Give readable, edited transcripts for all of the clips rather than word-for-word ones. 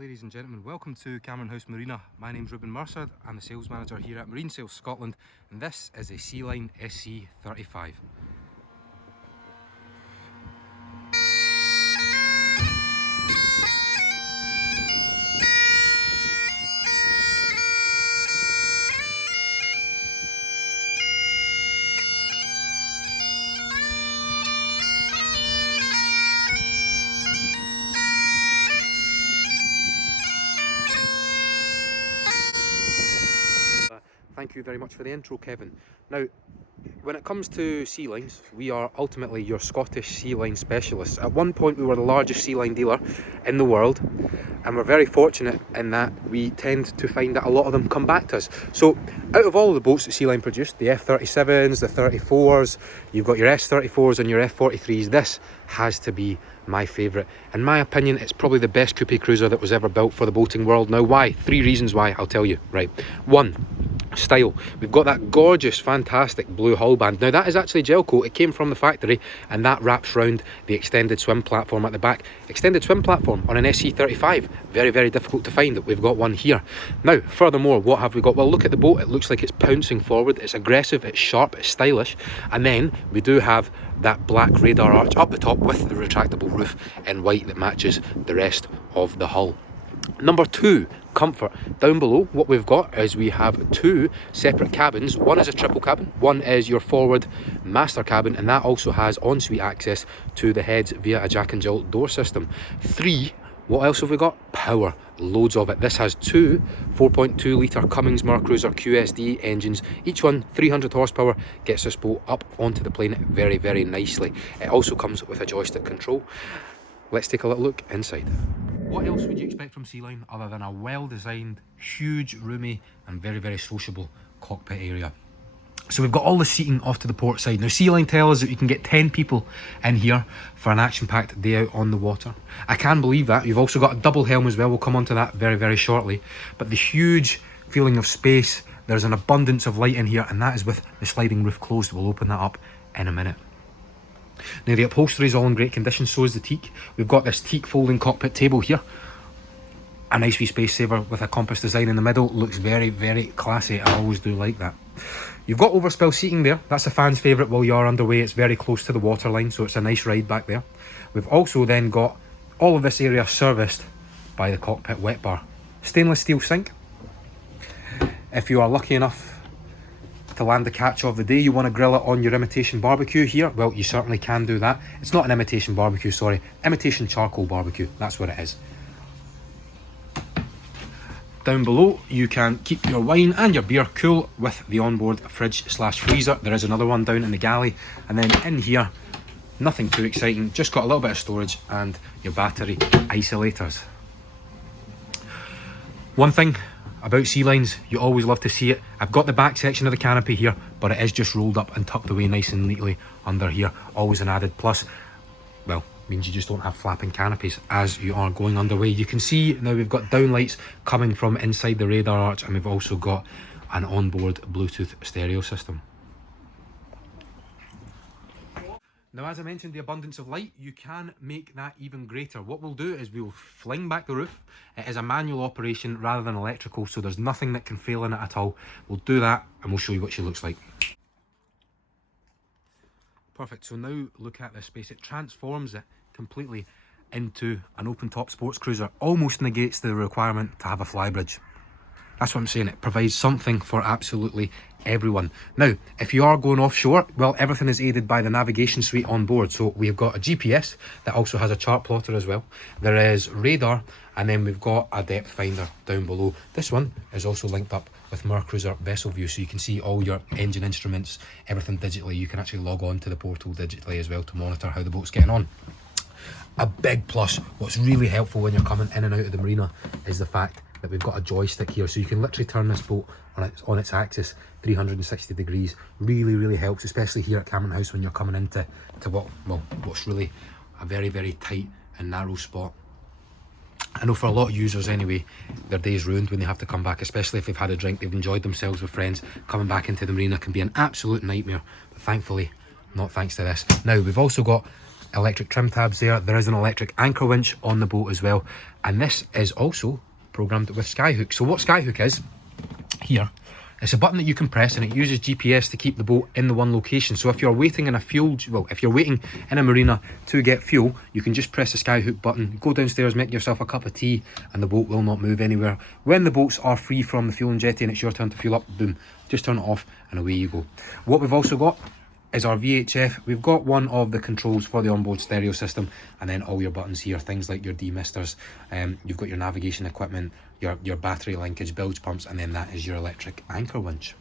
Ladies and gentlemen, welcome to Cameron House Marina. My name's Ruben Mercer, I'm the sales manager here at Marine Sales Scotland, and this is a Sealine SC35. Thank you very much for the intro, Kevin. Now, when it comes to Sealines, we are ultimately your Scottish Sealine specialists. At one point we were the largest Sealine dealer in the world, and we're very fortunate in that we tend to find that a lot of them come back to us. So out of all of the boats that Sealine produced, the F37s, the 34s, you've got your S34s and your F43s, this has to be my favourite. In my opinion, it's probably the best coupe cruiser that was ever built for the boating world. Now why? 3 reasons why, I'll tell you. Right, 1, style. We've got that gorgeous, fantastic blue hull band. Now that is actually gel coat. It came from the factory, and that wraps round the extended swim platform at the back. Extended swim platform on an SC35, very, very difficult to find. We've got one here. Now, furthermore, what have we got? Well, look at the boat. It looks like it's pouncing forward. It's aggressive, it's sharp, it's stylish. And then we do have that black radar arch up the top with the retractable roof in white that matches the rest of the hull. Number 2, comfort. Down below, what we've got is we have 2 separate cabins. One is a triple cabin, one is your forward master cabin, and that also has ensuite access to the heads via a Jack and Jill door system. 3, what else have we got? Power, loads of it. This has 2 4.2 litre Cummins Mercruiser QSD engines, each one 300 horsepower, gets this boat up onto the plane very, very nicely. It also comes with a joystick control. Let's take a little look inside. What else would you expect from Sealine other than a well-designed, huge, roomy and very, very sociable cockpit area? So we've got all the seating off to the port side. Now Sealine tell us that you can get 10 people in here for an action-packed day out on the water. I can believe that. You've also got a double helm as well. We'll come on to that very, very shortly. But the huge feeling of space, there's an abundance of light in here, and that is with the sliding roof closed. We'll open that up in a minute. Now the upholstery is all in great condition, so is the teak. We've got this teak folding cockpit table here. A nice wee space saver with a compass design in the middle. Looks very, very classy. I always do like that. You've got overspill seating there. That's a fan's favourite while you're underway. It's very close to the waterline, so it's a nice ride back there. We've also then got all of this area serviced by the cockpit wet bar. Stainless steel sink. If you are lucky enough to land the catch of the day, you want to grill it on your imitation barbecue here, well, you certainly can do that. It's not an imitation barbecue, sorry, imitation charcoal barbecue, that's what it is. Down below you can keep your wine and your beer cool with the onboard fridge slash freezer. There is another one down in the galley, and then in here, nothing too exciting, just got a little bit of storage and your battery isolators. One thing about Sealines, you always love to see it. I've got the back section of the canopy here, but it is just rolled up and tucked away nice and neatly under here. Always an added plus. Well, means you just don't have flapping canopies as you are going underway. You can see now we've got downlights coming from inside the radar arch, and we've also got an onboard Bluetooth stereo system. Now, as I mentioned, the abundance of light, you can make that even greater. What we'll do is we'll fling back the roof. It is a manual operation rather than electrical, so there's nothing that can fail in it at all. We'll do that and we'll show you what she looks like. Perfect, so now look at this space. It transforms it completely into an open top sports cruiser. Almost negates the requirement to have a flybridge. That's what I'm saying, it provides something for absolutely everyone. Now, if you are going offshore, well, everything is aided by the navigation suite on board. So we've got a GPS that also has a chart plotter as well. There is radar, and then we've got a depth finder down below. This one is also linked up with Mercruiser Vessel View, so you can see all your engine instruments, everything digitally. You can actually log on to the portal digitally as well to monitor how the boat's getting on. A big plus, what's really helpful when you're coming in and out of the marina, is the fact that we've got a joystick here, so you can literally turn this boat on its axis 360 degrees. Really, really helps, especially here at Cameron House when you're coming into what's really a very, very tight and narrow spot. I know for a lot of users anyway, their day's ruined when they have to come back, especially if they've had a drink, they've enjoyed themselves with friends. Coming back into the marina can be an absolute nightmare, but thankfully not thanks to this. Now we've also got electric trim tabs there. There is an electric anchor winch on the boat as well. And this is also programmed with Skyhook. So what Skyhook is, here, it's a button that you can press and it uses GPS to keep the boat in the one location. So if you're waiting in a fuel, well, if you're waiting in a marina to get fuel, you can just press the Skyhook button, go downstairs, make yourself a cup of tea, and the boat will not move anywhere. When the boats are free from the fuel and jetty and it's your turn to fuel up, boom, just turn it off and away you go. What we've also got is our VHF. We've got one of the controls for the onboard stereo system, and then all your buttons here, things like your demisters, you've got your navigation equipment, your battery linkage, bilge pumps, and then that is your electric anchor winch.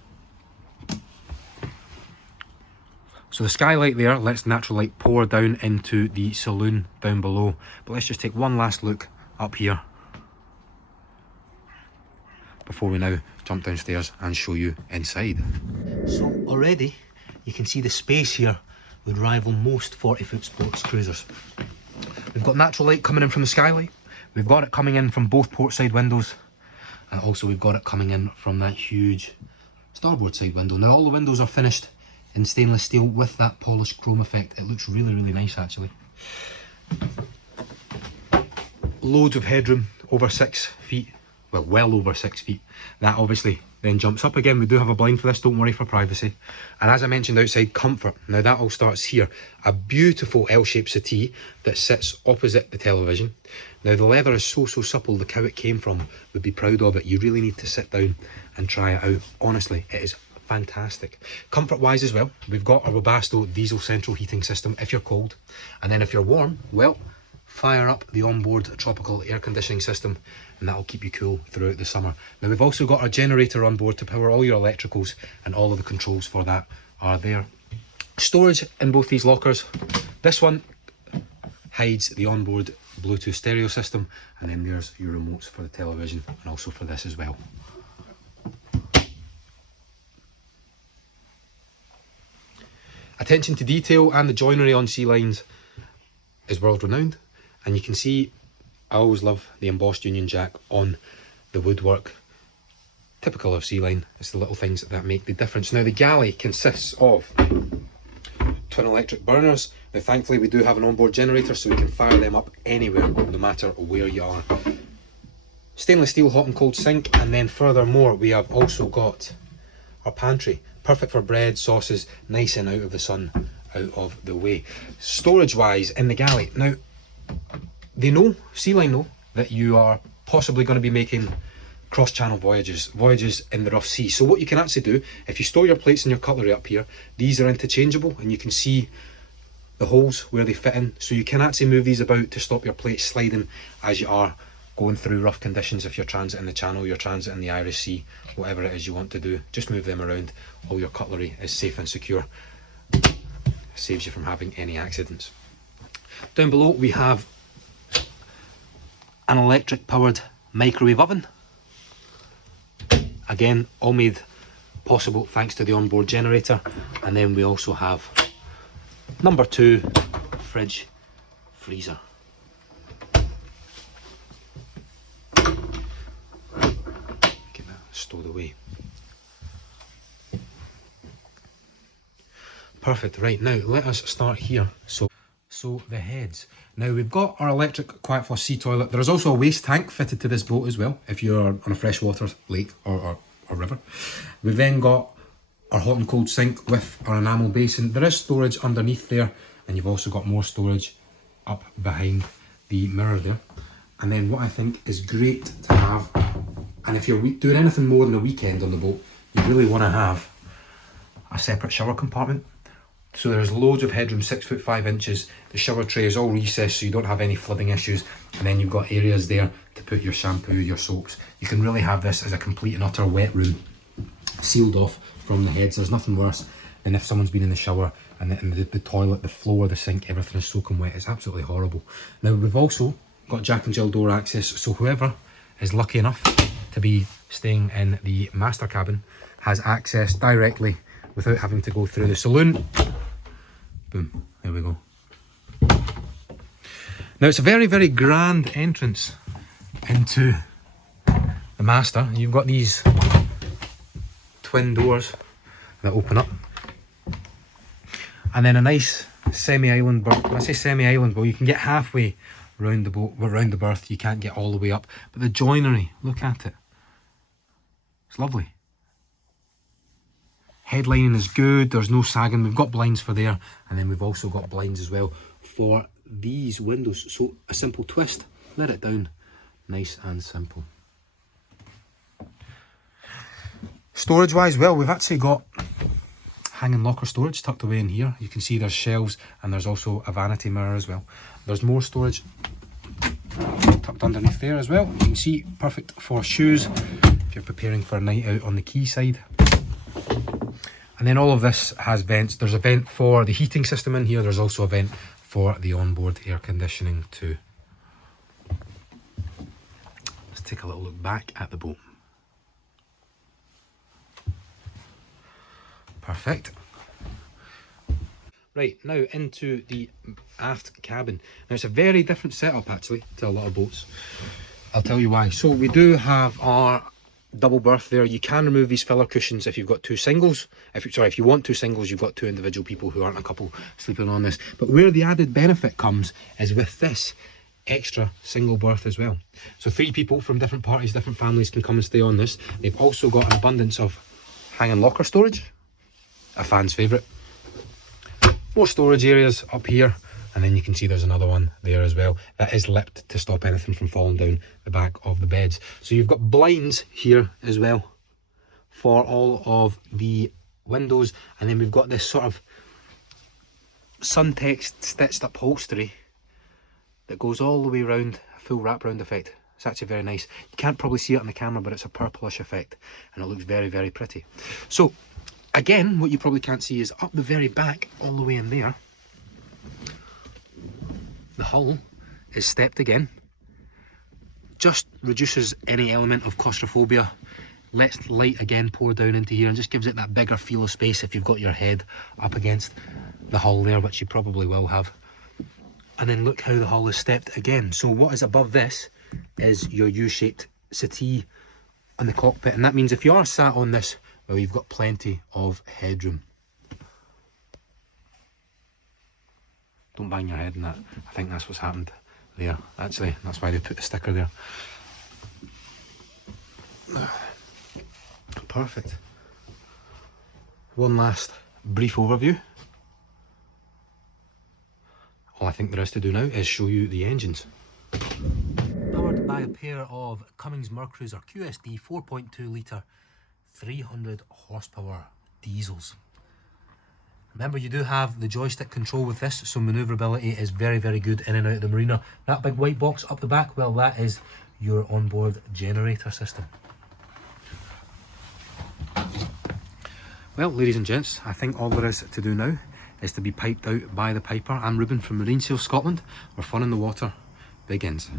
So the skylight there lets natural light pour down into the saloon down below, but let's just take one last look up here before we now jump downstairs and show you inside. So already you can see the space here would rival most 40-foot sports cruisers. We've got natural light coming in from the skylight. We've got it coming in from both port side windows. And also we've got it coming in from that huge starboard side window. Now all the windows are finished in stainless steel with that polished chrome effect. It looks really, really nice actually. Loads of headroom, over 6 feet. Well over 6 feet. That obviously then jumps up again. We do have a blind for this, don't worry, for privacy. And as I mentioned outside, comfort. Now that all starts here. A beautiful L-shaped settee that sits opposite the television. Now the leather is so supple, the cow it came from would be proud of it. You really need to sit down and try it out. Honestly, it is fantastic. Comfort wise as well, we've got our Webasto diesel central heating system if you're cold. And then if you're warm, well, fire up the onboard tropical air conditioning system and that'll keep you cool throughout the summer. Now we've also got our generator on board to power all your electricals, and all of the controls for that are there. Storage in both these lockers. This one hides the onboard Bluetooth stereo system, and then there's your remotes for the television and also for this as well. Attention to detail and the joinery on Sealines is world renowned, and you can see I always love the embossed Union Jack on the woodwork. Typical of Sealine, it's the little things that make the difference. Now the galley consists of twin electric burners. Now thankfully we do have an onboard generator so we can fire them up anywhere, no matter where you are. Stainless steel hot and cold sink, and then furthermore we have also got our pantry. Perfect for bread, sauces, nice and out of the sun, out of the way. Storage wise in the galley, now they know, Sealine know, that you are possibly going to be making cross-channel voyages in the rough sea. So what you can actually do, if you store your plates and your cutlery up here, these are interchangeable and you can see the holes where they fit in. So you can actually move these about to stop your plates sliding as you are going through rough conditions. If you're transiting the channel, you're transiting the Irish Sea, whatever it is you want to do, just move them around. All your cutlery is safe and secure. Saves you from having any accidents. Down below we have an electric powered microwave oven. Again, all made possible thanks to the onboard generator. And then we also have number 2 fridge freezer. Get that stowed away. Perfect, right, now let us start here. So the heads. Now we've got our electric quiet flush sea toilet. There is also a waste tank fitted to this boat as well, if you're on a freshwater lake or river. We've then got our hot and cold sink with our enamel basin. There is storage underneath there, and you've also got more storage up behind the mirror there. And then what I think is great to have, and if you're doing anything more than a weekend on the boat, you really want to have a separate shower compartment. So there's loads of headroom, 6'5". The shower tray is all recessed so you don't have any flooding issues. And then you've got areas there to put your shampoo, your soaps. You can really have this as a complete and utter wet room, sealed off from the heads. There's nothing worse than if someone's been in the shower and the toilet, the floor, the sink, everything is soaking wet. It's absolutely horrible. Now we've also got Jack and Jill door access, so whoever is lucky enough to be staying in the master cabin has access directly without having to go through the saloon. Boom, there we go. Now it's a very, very grand entrance into the master. You've got these twin doors that open up, and then a nice semi-island berth. When I say semi-island, well, you can get halfway around the boat, around the berth. You can't get all the way up. But the joinery, look at it. It's lovely. Headlining is good. There's no sagging. We've got blinds for there, and then we've also got blinds as well for these windows. So a simple twist, let it down, nice and simple. Storage wise, well, we've actually got hanging locker storage tucked away in here. You can see there's shelves, and there's also a vanity mirror as well. There's more storage tucked underneath there as well. You can see, perfect for shoes if you're preparing for a night out on the quay side. And then all of this has vents. There's a vent for the heating system in here. There's also a vent for the onboard air conditioning too. Let's take a little look back at the boat. Perfect. Right, now into the aft cabin. Now it's a very different setup actually to a lot of boats. I'll tell you why. So we do have our double berth there. You can remove these filler cushions if you've got two singles. If you want two singles, you've got two individual people who aren't a couple sleeping on this. But where the added benefit comes is with this extra single berth as well. So 3 people from different parties, different families can come and stay on this. They've also got an abundance of hanging locker storage, a fan's favourite. More storage areas up here, and then you can see there's another one there as well that is lipped to stop anything from falling down the back of the beds. So you've got blinds here as well for all of the windows, and then we've got this sort of Suntex stitched upholstery that goes all the way around, a full wraparound effect. It's actually very nice. You can't probably see it on the camera, but it's a purplish effect and it looks very, very pretty. So again, what you probably can't see is up the very back, all the way in there, the hull is stepped again. Just reduces any element of claustrophobia, lets light again pour down into here, and just gives it that bigger feel of space if you've got your head up against the hull there, which you probably will have. And then look how the hull is stepped again. So what is above this is your U-shaped settee on the cockpit, and that means if you are sat on this, well, you've got plenty of headroom. Don't bang your head in that. I think that's what's happened there. Actually, that's why they put the sticker there. Perfect. One last brief overview. All I think there is to do now is show you the engines. Powered by a pair of Cummins Mercruiser QSD 4.2 litre 300 horsepower diesels. Remember, you do have the joystick control with this, so manoeuvrability is very, very good in and out of the marina. That big white box up the back, well, that is your onboard generator system. Well, ladies and gents, I think all there is to do now is to be piped out by the piper. I'm Ruben from Marine Sail Scotland, where fun in the water begins.